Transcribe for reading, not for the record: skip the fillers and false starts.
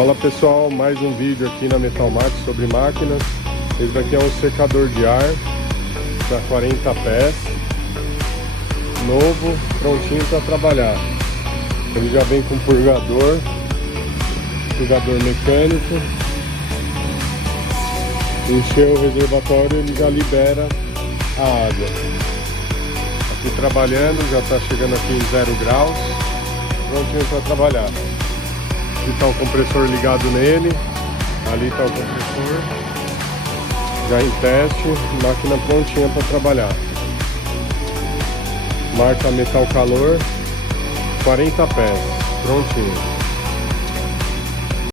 Fala pessoal, mais um vídeo aqui na Metal Max sobre máquinas. Esse daqui é um secador de ar para 40 pés, novo, prontinho para trabalhar. Ele já vem com purgador mecânico. Encheu o reservatório, ele já libera a água. Aqui trabalhando, já está chegando aqui em 0 graus, prontinho para trabalhar. Aqui está o compressor ligado nele, ali está o compressor, já em teste, máquina prontinha para trabalhar. Marca Metal Calor, 40 pés, prontinho.